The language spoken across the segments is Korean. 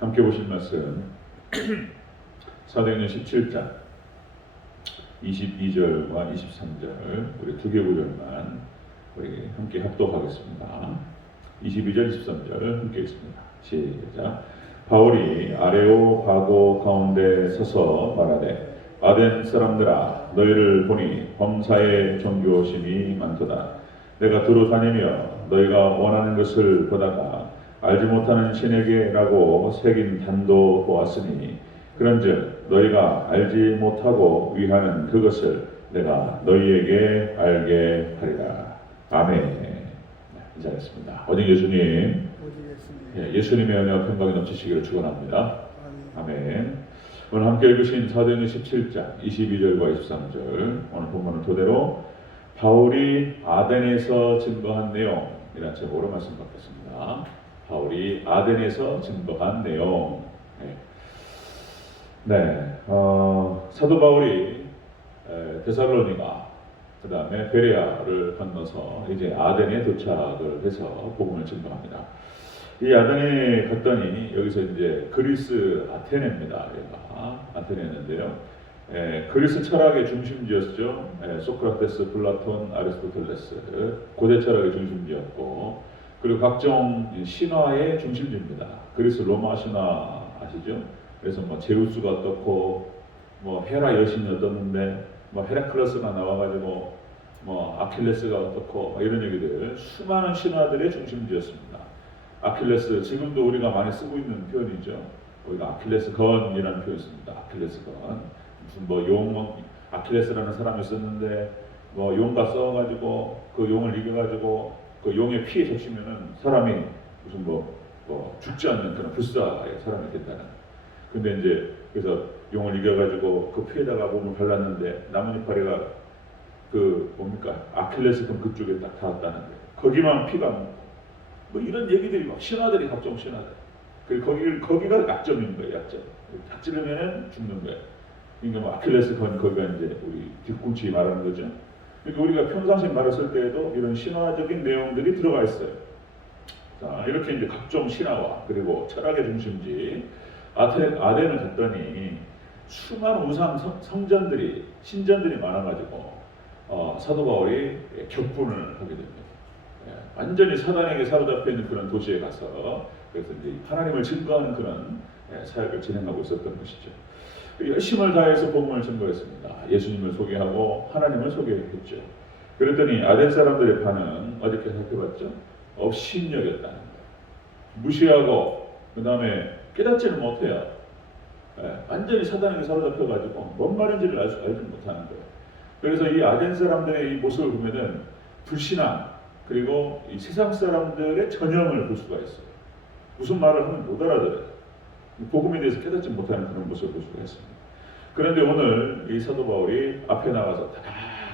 함께 보실 말씀 사도행전 17장 22절과 23절 우리 두 개 구절만 우리 함께 합독하겠습니다. 22절 23절 함께 읽습니다. 시작. 바울이 아레오바고 가운데 서서 말하되 아덴 사람들아 너희를 보니 범사에 정교심이 많도다. 내가 두루 다니며 너희가 원하는 것을 보다가 알지 못하는 신에게라고 새긴 단도 보았으니 그런즉 너희가 알지 못하고 위하는 그것을 내가 너희에게 알게 하리라. 아멘. 인사했습니다. 오직 예수님, 예수님의 은혜와 평강이 넘치시기를 축원합니다. 아멘. 오늘 함께 읽으신 사도행전 17장 22절과 23절 오늘 본문을 토대로 바울이 아덴에서 증거한 내용이라는 제목으로 말씀 받겠습니다. 바울이 아덴에서 증거한 내용. 사도 바울이 데살로니가 그 다음에 베레아를 건너서 이제 아덴에 도착을 해서 복음을 증거합니다. 이 아덴에 갔더니 여기서 이제 그리스 아테네입니다. 얘가 아테네였는데요. 그리스 철학의 중심지였죠. 소크라테스, 플라톤, 아리스토텔레스 고대 철학의 중심지였고, 그리고 각종 신화의 중심지입니다. 그리스 로마 신화 아시죠? 그래서 뭐 제우스가 어떻고, 뭐 헤라 여신이 어떻는데, 뭐 헤라클레스가 나와가지고 뭐 아킬레스가 어떻고 이런 얘기들 수많은 신화들의 중심지였습니다. 아킬레스 지금도 우리가 많이 쓰고 있는 표현이죠. 우리가 아킬레스 건이라는 표현을 씁니다. 아킬레스 건 무슨 뭐 용 아킬레스라는 사람이 있었는데 뭐 용과 싸워가지고 그 용을 이겨가지고 그 용의 피에 적시면은 사람이 무슨 뭐 죽지 않는 그런 불사의 사람이 됐다는. 근데 이제 그래서 용을 이겨가지고 그 피에다가 몸을 발랐는데 나뭇이파리가 그 뭡니까 아킬레스 건 그쪽에 딱 닿았다는 거예요. 거기만 피가 뭐 이런 얘기들이 막 신화들이 각종 신화들. 그리고 거기가 약점인 거예요. 약점. 딱 찌르면 죽는 거예요. 그러니까 뭐 아킬레스 건 거기가 이제 우리 뒤꿈치 말하는 거죠. 그러니까 우리가 평상시 말을 쓸 때에도 이런 신화적인 내용들이 들어가 있어요. 자, 이렇게 이제 각종 신화와 그리고 철학의 중심지 아덴을 갔더니 수많은 우상 성전들이 신전들이 많아가지고 사도 바울이 격분을 하게 됩니다. 완전히 사단에게 사로잡혀 있는 그런 도시에 가서 그래서 이제 하나님을 증거하는 그런 사역을 진행하고 있었던 것이죠. 열심을 다해서 복음을 증거했습니다. 예수님을 소개하고 하나님을 소개했죠. 그랬더니 아덴 사람들의 반응 어저께 살펴봤죠? 업신여겼다는 거예요. 무시하고 그 다음에 깨닫지는 못해요. 완전히 사단에게 사로잡혀가지고 뭔 말인지를 알지 못하는 거예요. 그래서 이 아덴 사람들의 이 모습을 보면은 불신앙 그리고 이 세상 사람들의 전형을 볼 수가 있어요. 무슨 말을 하면 못 알아들어요. 복음에 대해서 깨닫지 못하는 그런 모습을 볼 수가 있습니다. 그런데 오늘 이 사도 바울이 앞에 나가서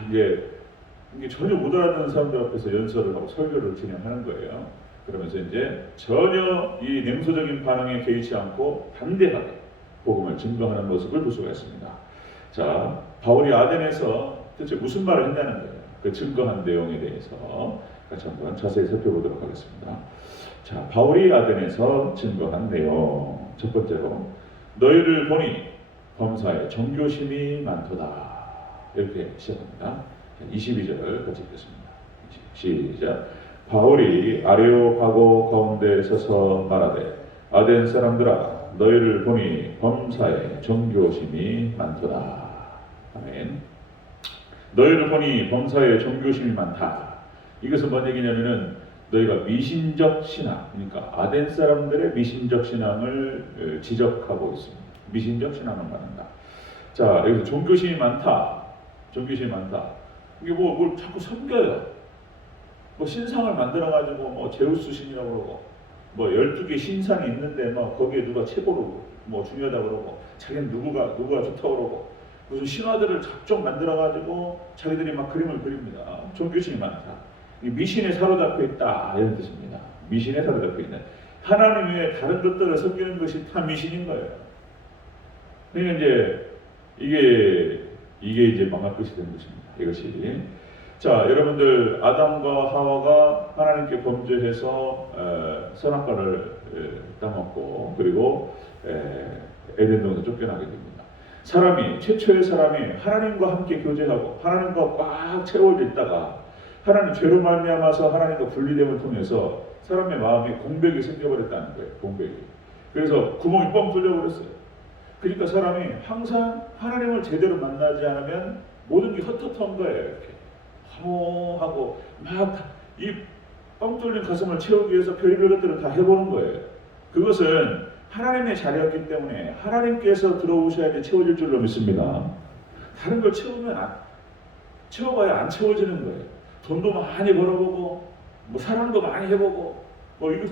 이게 전혀 못 알아듣는 사람들 앞에서 연설을 하고 설교를 진행하는 거예요. 그러면서 이제 전혀 이 냉소적인 반응에 개의치 않고 담대하게 복음을 증거하는 모습을 볼 수가 있습니다. 자, 바울이 아덴에서 대체 무슨 말을 했냐는 거예요. 그 증거한 내용에 대해서 같이 한번 자세히 살펴보도록 하겠습니다. 자, 바울이 아덴에서 증거한 내용. 첫 번째로 너희를 보니 범사에 정교심이 많도다. 이렇게 시작합니다. 22절 같이 읽겠습니다. 시작. 바울이 아레오바고 가운데 서서 말하되 아덴 사람들아 너희를 보니 범사에 정교심이 많도다. 아멘. 너희를 보니 범사에 정교심이 많다. 이것은 뭔 얘기냐면은 너희가 미신적 신앙, 그러니까 아덴 사람들의 미신적 신앙을 지적하고 있습니다. 미신적 신앙을 말한다. 자, 여기서 종교심이 많다. 종교심이 많다. 이게 뭘 자꾸 섬겨요. 뭐 신상을 만들어가지고 뭐 제우스 신이라고 그러고 뭐 12개 신상이 있는데 뭐 거기에 누가 최고로 뭐 중요하다고 그러고 자기는 누가 좋다고 그러고 무슨 신화들을 각종 만들어가지고 자기들이 막 그림을 그립니다. 종교심이 많다. 미신에 사로잡혀 있다 이런 뜻입니다. 미신에 사로잡혀 있는 하나님 외에 다른 것들을 섬기는 것이 다 미신인 거예요. 그러니까 이제 이게 이제 망할 것이 된 것입니다. 이것이 자 여러분들 아담과 하와가 하나님께 범죄해서 선악과를 따먹고 그리고 에덴 동에서 쫓겨나게 됩니다. 최초의 사람이 하나님과 함께 교제하고 하나님과 꽉 채워져 있다가 하나님 죄로 말미암아서 하나님과 분리됨을 통해서 사람의 마음이 공백이 생겨버렸다는 거예요. 공백이. 그래서 구멍이 뻥 뚫려버렸어요. 그러니까 사람이 항상 하나님을 제대로 만나지 않으면 모든 게 헛헛한 거예요. 이렇게 하고 막 이 뻥 뚫린 가슴을 채우기 위해서 별의별 것들을 다 해보는 거예요. 그것은 하나님의 자리였기 때문에 하나님께서 들어오셔야 채워질 줄로 믿습니다. 다른 걸 채워봐야 안 채워지는 거예요. 돈도 많이 벌어보고 뭐 사랑도 많이 해보고 뭐 이거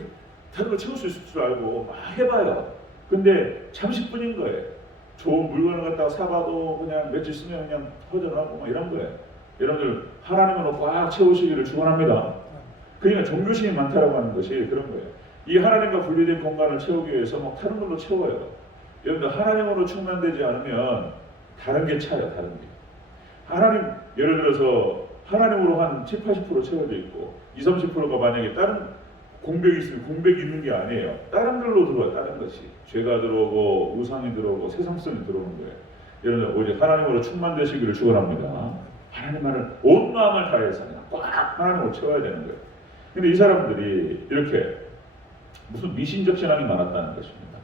다른 걸 채울 수 있을 줄 알고 막 해봐요. 근데 잠시뿐인 거예요. 좋은 물건을 갖다가 사봐도 그냥 며칠 쓰면 그냥 허전하고 막 이런 거예요. 여러분들 하나님으로 꽉 채우시기를 축원합니다. 그러니까 종교심이 많다라고 하는 것이 그런 거예요. 이 하나님과 분리된 공간을 채우기 위해서 막 다른 걸로 채워요. 여러분들 하나님으로 충만되지 않으면 다른 게 차요. 다른 게. 하나님 예를 들어서 하나님으로 한 7, 80% 채워져 있고 20, 30%가 만약에 다른 공백이 있으면 공백이 있는 게 아니에요. 다른 걸로 들어와요. 다른 것이. 죄가 들어오고 우상이 들어오고 세상성이 들어오는 거예요. 여러분 오직 하나님으로 충만되시기를 축원합니다. 하나님만을 온 마음을 다해서 그냥 꽉 하나님으로 채워야 되는 거예요. 근데 이 사람들이 이렇게 무슨 미신적 신앙이 많았다는 것입니다.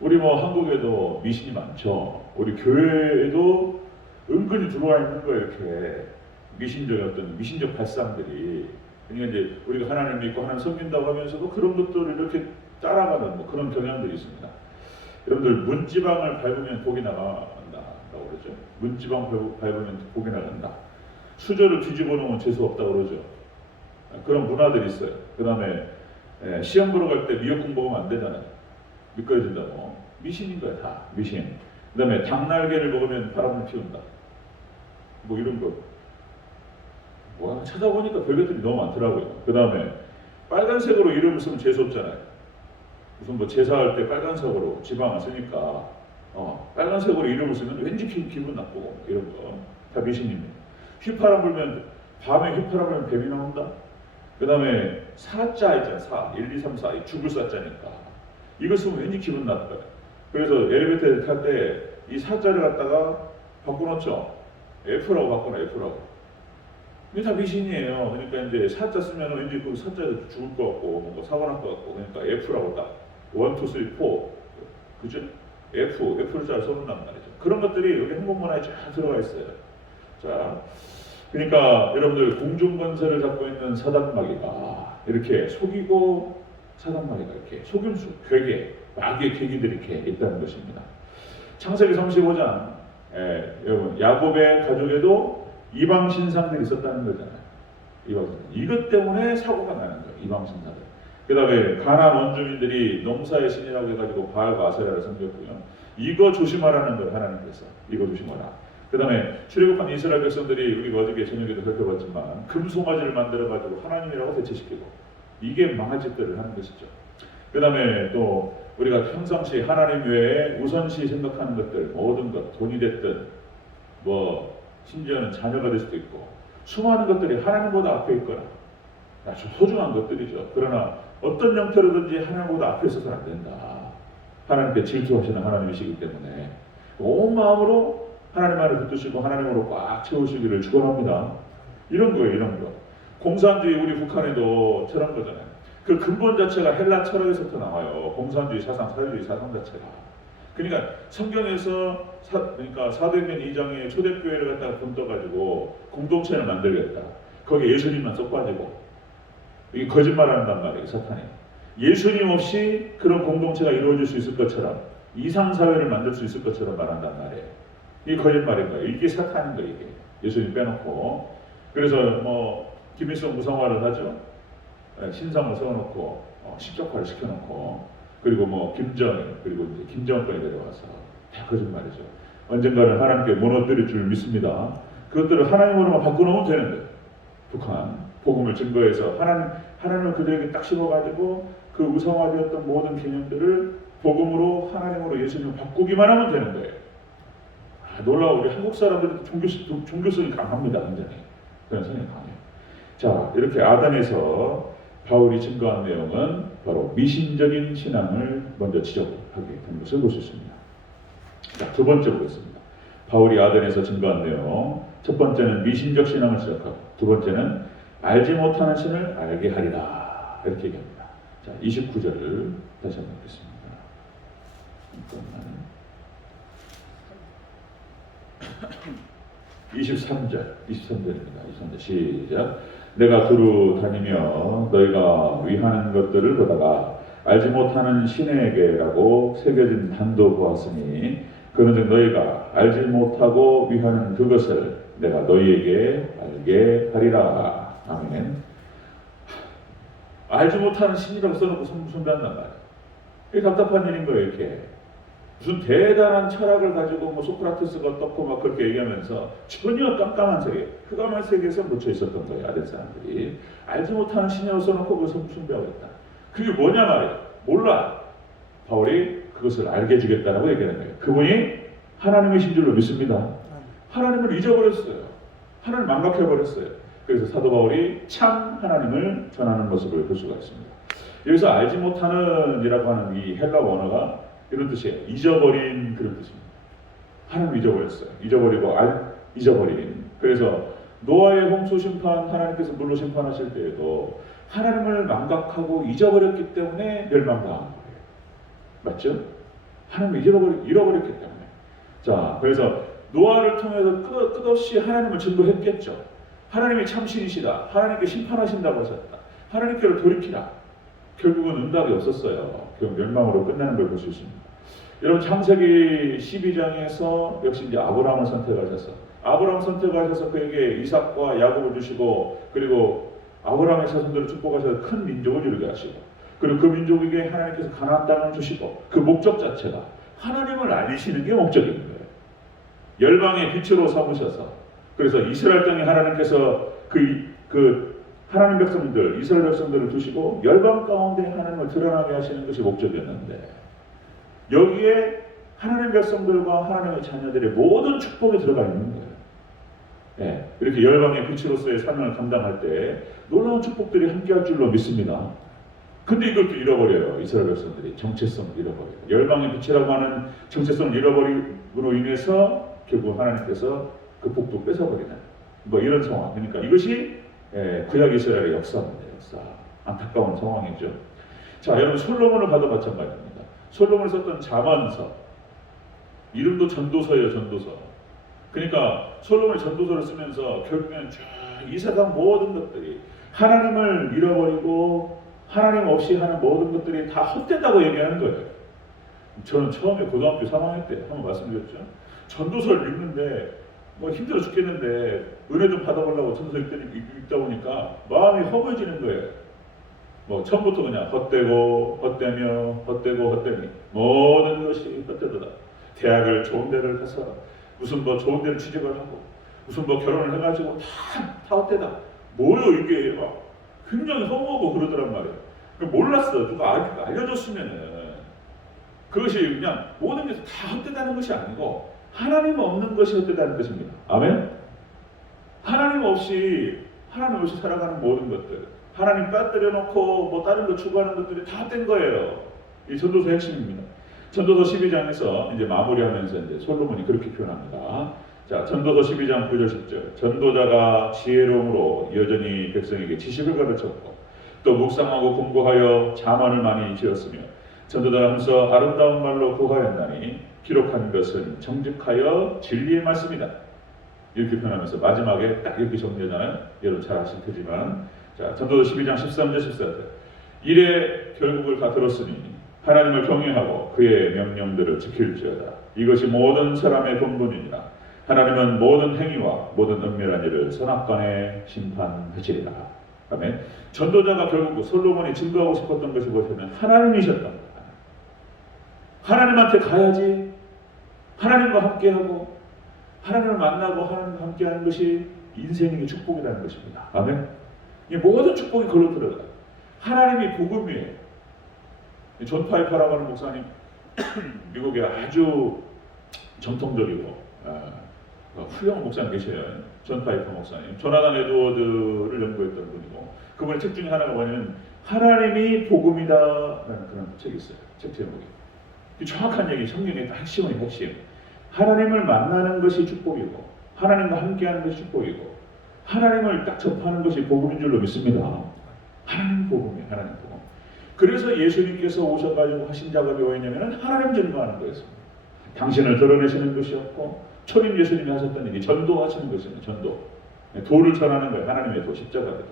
우리 뭐 한국에도 미신이 많죠. 우리 교회에도 은근히 들어와 있는 거예요. 이렇게 미신적 발상들이. 그러니까 이제 우리가 하나님 믿고 하나님 섬긴다고 하면서도 그런 것들을 이렇게 따라가는 뭐 그런 경향들이 있습니다. 여러분들 문지방을 밟으면 복이 나간다고 그러죠. 문지방 밟으면 복이 나간다. 수저를 뒤집어 놓으면 재수 없다고 그러죠. 그런 문화들이 있어요. 그 다음에 시험 보러 갈 때 미역국 먹으면 안 되잖아요. 미끄러진다고. 미신인 거야 다. 미신. 그 다음에 닭날개를 먹으면 바람을 피운다. 뭐 이런 거. 뭐 찾아보니까 별것들이 너무 많더라고요. 그 다음에 빨간색으로 이름을 쓰면 재수없잖아요. 무슨 뭐 제사할 때 빨간색으로 지방을 쓰니까 빨간색으로 이름을 쓰면 왠지 기분 나쁘고 이런 거. 다 미신입니다. 휘파람 불면 밤에 휘파람 불면 뱀이 나온다. 그 다음에 사자 있잖아. 1, 2, 3, 4 죽을 사자니까 이거 쓰면 왠지 기분 나빠요. 그래서 엘리베이터를 탈 때 이 사자를 갖다가 바꿔놓죠. F라고 바꿔놔. F라고. 이게 다 미신이에요. 그러니까 이제 사자 쓰면 왠지 그 사자도 죽을 것 같고 뭔가 사고 날 것 같고 그러니까 F라고 딱 1, 2, 3, 4 그죠? F를 잘 써놓는단 말이죠. 그런 것들이 여기 한국 문화에 쫙 들어가 있어요. 자, 그러니까 여러분들 공중권세를 잡고 있는 사단마귀가 이렇게 속이고 사단마귀가 이렇게 속임수, 괴계, 마귀의 계기들이 이렇게 있다는 것입니다. 창세기 35장 여러분 야곱의 가족에도 이방 신상들이 있었다는 거잖아요. 이방 신상. 이것 때문에 사고가 나는 거예요. 이방 신상들. 그 다음에 가나안 원주민들이 농사의 신이라고 해가지고 바알과 아세라를 섬겼고요. 이거 조심하라는 거예요. 하나님께서. 이거 조심하라. 그 다음에 출애굽한 이스라엘 백성들이 우리가 어저께 저녁에도 살펴봤지만 금송아지를 만들어가지고 하나님이라고 대체시키고 이게 망할 짓들을 하는 것이죠. 그 다음에 또 우리가 평상시 하나님 외에 우선시 생각하는 것들 모든 것 돈이 됐든 뭐 심지어는 자녀가 될 수도 있고 수많은 것들이 하나님보다 앞에 있거나 아주 소중한 것들이죠. 그러나 어떤 형태로든지 하나님보다 앞에 서서는 안 된다. 하나님께 질투하시는 하나님이시기 때문에 온 마음으로 하나님 말을 붙드시고 하나님으로 꽉 채우시기를 축원합니다. 이런 거예요. 이런 거. 공산주의 우리 북한에도 저런 거잖아요. 그 근본 자체가 헬라 철학에서부터 나와요. 공산주의 사상, 사회주의 사상 자체가. 그러니까 성경에서 그러니까 사도행전 2장에 초대교회를 갖다가 분떠가지고 공동체를 만들겠다. 거기에 예수님만 쏙 빠지고 이게 거짓말한단 말이에요. 사탄이. 예수님 없이 그런 공동체가 이루어질 수 있을 것처럼 이상사회를 만들 수 있을 것처럼 말한단 말이에요. 이게 거짓말인 거예요. 이게 사탄인 거예요. 이게. 예수님 빼놓고. 그래서 뭐 김일성 무성화를 하죠. 신상을 세워놓고 십적화를 시켜놓고 그리고 뭐 김정일 그리고 이제 김정은까지 내려와서 다 거짓말이죠. 언젠가는 하나님께 무너뜨릴 줄 믿습니다. 그것들을 하나님으로만 바꿔놓으면 되는 거예요. 북한 복음을 증거해서 하나님을 그들에게 딱 심어가지고 그 우상화되었던 모든 개념들을 복음으로 하나님으로 예수님을 바꾸기만 하면 되는 거예요. 놀라워. 우리 한국 사람들은 종교성이 강합니다. 굉장히 그런 성이 강해요. 자, 이렇게 아단에서 바울이 증거한 내용은 바로 미신적인 신앙을 먼저 지적하게 된 것을 볼 수 있습니다. 자, 두 번째 보겠습니다. 바울이 아덴에서 증거한 내용, 첫 번째는 미신적 신앙을 지적하고, 두 번째는 알지 못하는 신을 알게 하리라, 이렇게 얘기합니다. 자, 29절을 다시 한번 보겠습니다. 잠깐만. 23절입니다. 23절 시작. 내가 두루 다니며 너희가 위하는 것들을 보다가 알지 못하는 신에게라고 새겨진 단도 보았으니 그런즉 너희가 알지 못하고 위하는 그것을 내가 너희에게 알게 하리라. 아멘. 알지 못하는 신이라고 써놓고 숭배한단 말이에요. 이게 답답한 일인 거예요. 이렇게 무슨 대단한 철학을 가지고 뭐 소크라테스가 어떻고 막 그렇게 얘기하면서 전혀 깜깜한 세계, 흑암한 세계에서 묻혀 있었던 거예요. 아덴 사람들이 알지 못하는 신이라고 써놓고 그걸 숭배하고 있다. 그게 뭐냐 말이에요. 몰라. 바울이 그것을 알게 해주겠다라고 얘기하는 거예요. 그분이 하나님이신 줄로 믿습니다. 하나님을 잊어버렸어요. 하나님 망각해버렸어요. 그래서 사도 바울이 참 하나님을 전하는 모습을 볼 수가 있습니다. 여기서 알지 못하는 이라고 하는 이 헬라 원어가 이런 뜻이에요. 잊어버린 그런 뜻입니다. 하나님 잊어버렸어요. 잊어버린. 그래서 노아의 홍수 심판, 하나님께서 물로 심판하실 때에도 하나님을 망각하고 잊어버렸기 때문에 멸망당한 거예요. 맞죠? 하나님을 잃어버렸기 때문에. 자, 그래서 노아를 통해서 끝없이 하나님을 증거했겠죠. 하나님이 참신이시다. 하나님께 심판하신다고 하셨다. 하나님께로 돌이키라. 결국은 응답이 없었어요. 결국 멸망으로 끝나는 걸 볼 수 있습니다. 여러분 창세기 12장에서 역시 이제 아브라함을 선택하셔서 아브라함 선택하셔서 그에게 이삭과 야곱을 주시고 그리고 아브라함의 자손들을 축복하셔서 큰 민족을 이루게 하시고 그리고 그 민족에게 하나님께서 가나안 땅을 주시고 그 목적 자체가 하나님을 알리시는 게 목적인 거예요. 열방의 빛으로 삼으셔서 그래서 이스라엘 땅에 하나님께서 하나님 백성들, 이스라엘 백성들을 두시고 열방 가운데 하나님을 드러나게 하시는 것이 목적이었는데 여기에 하나님 백성들과 하나님의 자녀들의 모든 축복이 들어가 있는 거예요. 예, 이렇게 열방의 빛으로서의 사명을 감당할 때 놀라운 축복들이 함께할 줄로 믿습니다. 근데 이걸 또 잃어버려요. 이스라엘 백성들이 정체성을 잃어버려요. 열방의 빛이라고 하는 정체성을 잃어버림으로 인해서 결국 하나님께서 그 복도 뺏어버리는 뭐 이런 상황. 그러니까 이것이 구약 이스라엘의 역사입니다. 역사. 안타까운 상황이죠. 자, 여러분 솔로몬을 봐도 마찬가지입니다. 솔로몬이 썼던 잠언서 이름도 전도서예요. 전도서. 그러니까 솔로몬이 전도서를 쓰면서 결국에는 이 세상 모든 것들이 하나님을 잃어버리고 하나님 없이 하는 모든 것들이 다 헛되다고 얘기하는 거예요. 저는 처음에 고등학교 3학년 때 한번 말씀드렸죠. 전도서를 읽는데 뭐 힘들어 죽겠는데 은혜 좀 받아보려고 전도서 읽다 보니까 마음이 허무해지는 거예요. 뭐 처음부터 그냥 헛되며 모든 것이 헛되도다. 대학을 좋은 데를 가서 무슨 뭐 좋은 데를 취직을 하고 무슨 뭐 결혼을 해가지고 다 헛되다. 뭐요 이게 막 굉장히 허무하고 그러더란 말이에요. 몰랐어. 누가 알려줬으면은 그것이 그냥 모든 게 다 헛되다는 것이 아니고 하나님 없는 것이 헛되다는 것입니다. 아멘? 하나님 없이 살아가는 모든 것들 하나님 빠뜨려 놓고 뭐 다른 거 추구하는 것들이 다 헛된 거예요. 이 전도서 핵심입니다. 전도서 12장에서 이제 마무리하면서 이제 솔로몬이 그렇게 표현합니다. 자, 전도서 12장 9절 10절. 전도자가 지혜로움으로 여전히 백성에게 지식을 가르쳤고 또 묵상하고 공부하여 자만을 많이 지었으며 전도자가 하면서 아름다운 말로 구하였나니 기록한 것은 정직하여 진리의 말씀이다. 이렇게 표현하면서 마지막에 딱 이렇게 정리하잖아요. 여러분 잘 아실 테지만 자, 전도서 12장 13절 14절. 이래 결국을 다 들었으니 하나님을 경외하고 그의 명령들을 지킬지어다. 이것이 모든 사람의 본분이니라. 하나님은 모든 행위와 모든 은밀한 일을 선악간에 심판하시리라. 아멘. 전도자가 결국 솔로몬이 증거하고 싶었던 것이 무엇이냐면 하나님이셨던 거예요. 하나님한테 가야지. 하나님과 함께하고 하나님을 만나고 하나님과 함께하는 것이 인생의 축복이라는 것입니다. 아멘. 이 모든 축복이 그걸로 들어가요. 하나님이 복음이에요. 존 파이퍼라고 하는 목사님, 미국에 아주 전통적이고 훌륭한 목사님 계셔요. 존 파이퍼 목사님. 조나단 에드워드를 연구했던 분이고 그분의 책 중에 하나가 뭐냐면 하나님이 복음이다라는 그런 책이 있어요. 책 제목이. 정확한 얘기, 성경의 핵심은 핵심. 하나님을 만나는 것이 축복이고 하나님과 함께하는 것이 축복이고 하나님을 딱 접하는 것이 복음인 줄로 믿습니다. 하나님 복음이에요. 하나님 복음. 그래서 예수님께서 오셔가지고 하신 작업이 뭐였냐면 하나님 증거하는 거였습니다. 당신을 드러내시는 것이었고 초림 예수님이 하셨던 일이 전도하시는 것입니다. 전도. 도를 전하는 거예요. 하나님의 도, 십자가의 도.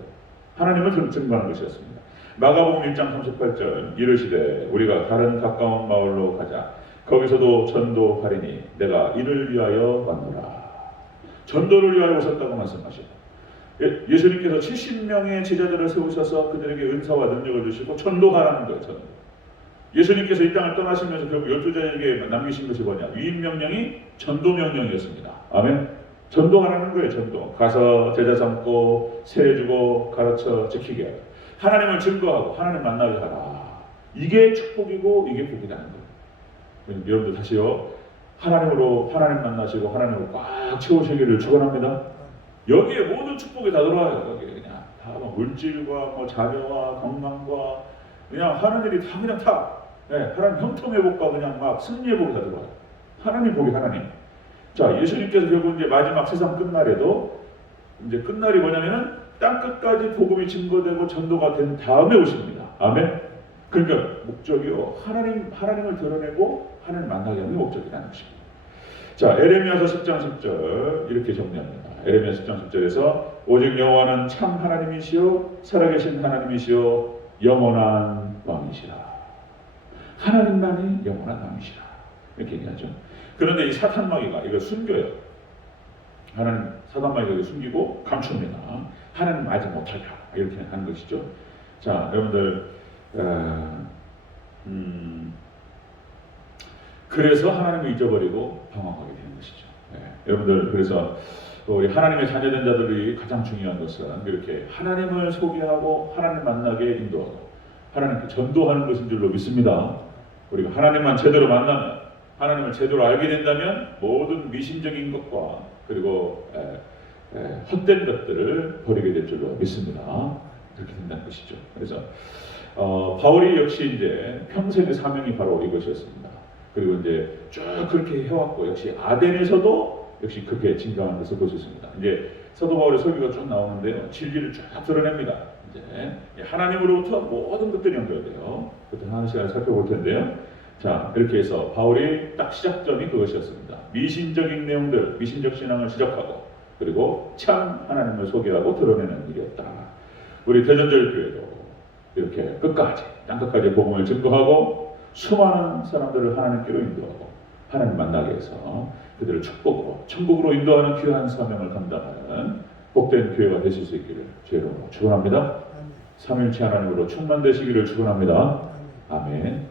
하나님을 증거하는 것이었습니다. 마가복음 1장 38절 이르시되 우리가 다른 가까운 마을로 가자. 거기서도 전도하리니 내가 이를 위하여 왔노라. 전도를 위하여 오셨다고 말씀하시고 예수님께서 70명의 제자들을 세우셔서 그들에게 은사와 능력을 주시고 전도하라는 거예요. 전도. 예수님께서 이 땅을 떠나시면서 결국 12제자에게 남기신 것이 뭐냐? 위임 명령이 전도 명령이었습니다. 아멘. 전도하라는 거예요. 전도. 가서 제자 삼고 세례주고 가르쳐 지키게 하라. 하나님을 증거하고 하나님 만나게 하라. 이게 축복이고 이게 복이라는 거예요. 여러분들 다시요. 하나님으로 하나님 만나시고 하나님으로 꽉 채우시기를 축원합니다. 여기에 모든 축복이 다 들어와요. 여기 그냥 다 물질과 뭐 자녀와 건강과 그냥 하는 일이 다 그냥 다 하나님 형통회복과 그냥 막 승리회복이 다 들어와요. 하나님 복이 하나님. 자, 예수님께서 결국 이제 마지막 세상 끝날에도 이제 끝날이 뭐냐면은 땅 끝까지 복음이 증거되고 전도가 된 다음에 오십니다. 아멘. 그러니까 목적이요. 하나님을 드러내고 하나님 만나게 하는 게 목적이라는 것입니다. 자, 에레미야서 10장 10절 이렇게 정리합니다. 에레미야 10장 10절에서 오직 여호와는 참 하나님이시요 살아계신 하나님이시요 영원한 왕이시라. 하나님만이 영원한 왕이시라. 이렇게 얘기하죠. 그런데 이 사탄마귀가 이걸 숨겨요. 하나님 사탄마귀가 이걸 숨기고 감춥니다. 하나님 알지 못하게 하라. 이렇게 하는 것이죠. 자, 여러분들 그래서 하나님을 잊어버리고 방황하게 되는 것이죠. 여러분들 그래서 우리 하나님의 자녀된 자들이 가장 중요한 것은 이렇게 하나님을 소개하고 하나님 만나게 인도하고 하나님께 전도하는 것인 줄로 믿습니다. 우리가 하나님만 제대로 만나면 하나님을 제대로 알게 된다면 모든 미신적인 것과 그리고 헛된 것들을 버리게 될 줄로 믿습니다. 그렇게 된다는 것이죠. 그래서 바울이 역시 이제 평생의 사명이 바로 이것이었습니다. 그리고 이제 쭉 그렇게 해왔고 역시 아덴에서도 역시 그렇게 증거하는 것을 볼 수 있습니다. 이제 사도 바울의 설교가 쭉 나오는데요. 진리를 쫙 드러냅니다. 이제 하나님으로부터 모든 것들이 연결돼요. 그때 하는 시간을 살펴볼 텐데요. 자, 이렇게 해서 바울이 딱 시작점이 그것이었습니다. 미신적인 내용들, 미신적 신앙을 지적하고 그리고 참 하나님을 소개하고 드러내는 일이었다. 우리 대전절 교회도 이렇게 끝까지 땅끝까지 복음을 증거하고 수많은 사람들을 하나님께로 인도하고 하나님 만나게 해서 그들을 축복으로 천국으로 인도하는 귀한 사명을 감당하는 복된 교회가 되실 수 있기를 주로 축원합니다. 삼일체 하나님으로 충만되시기를 축원합니다. 아멘.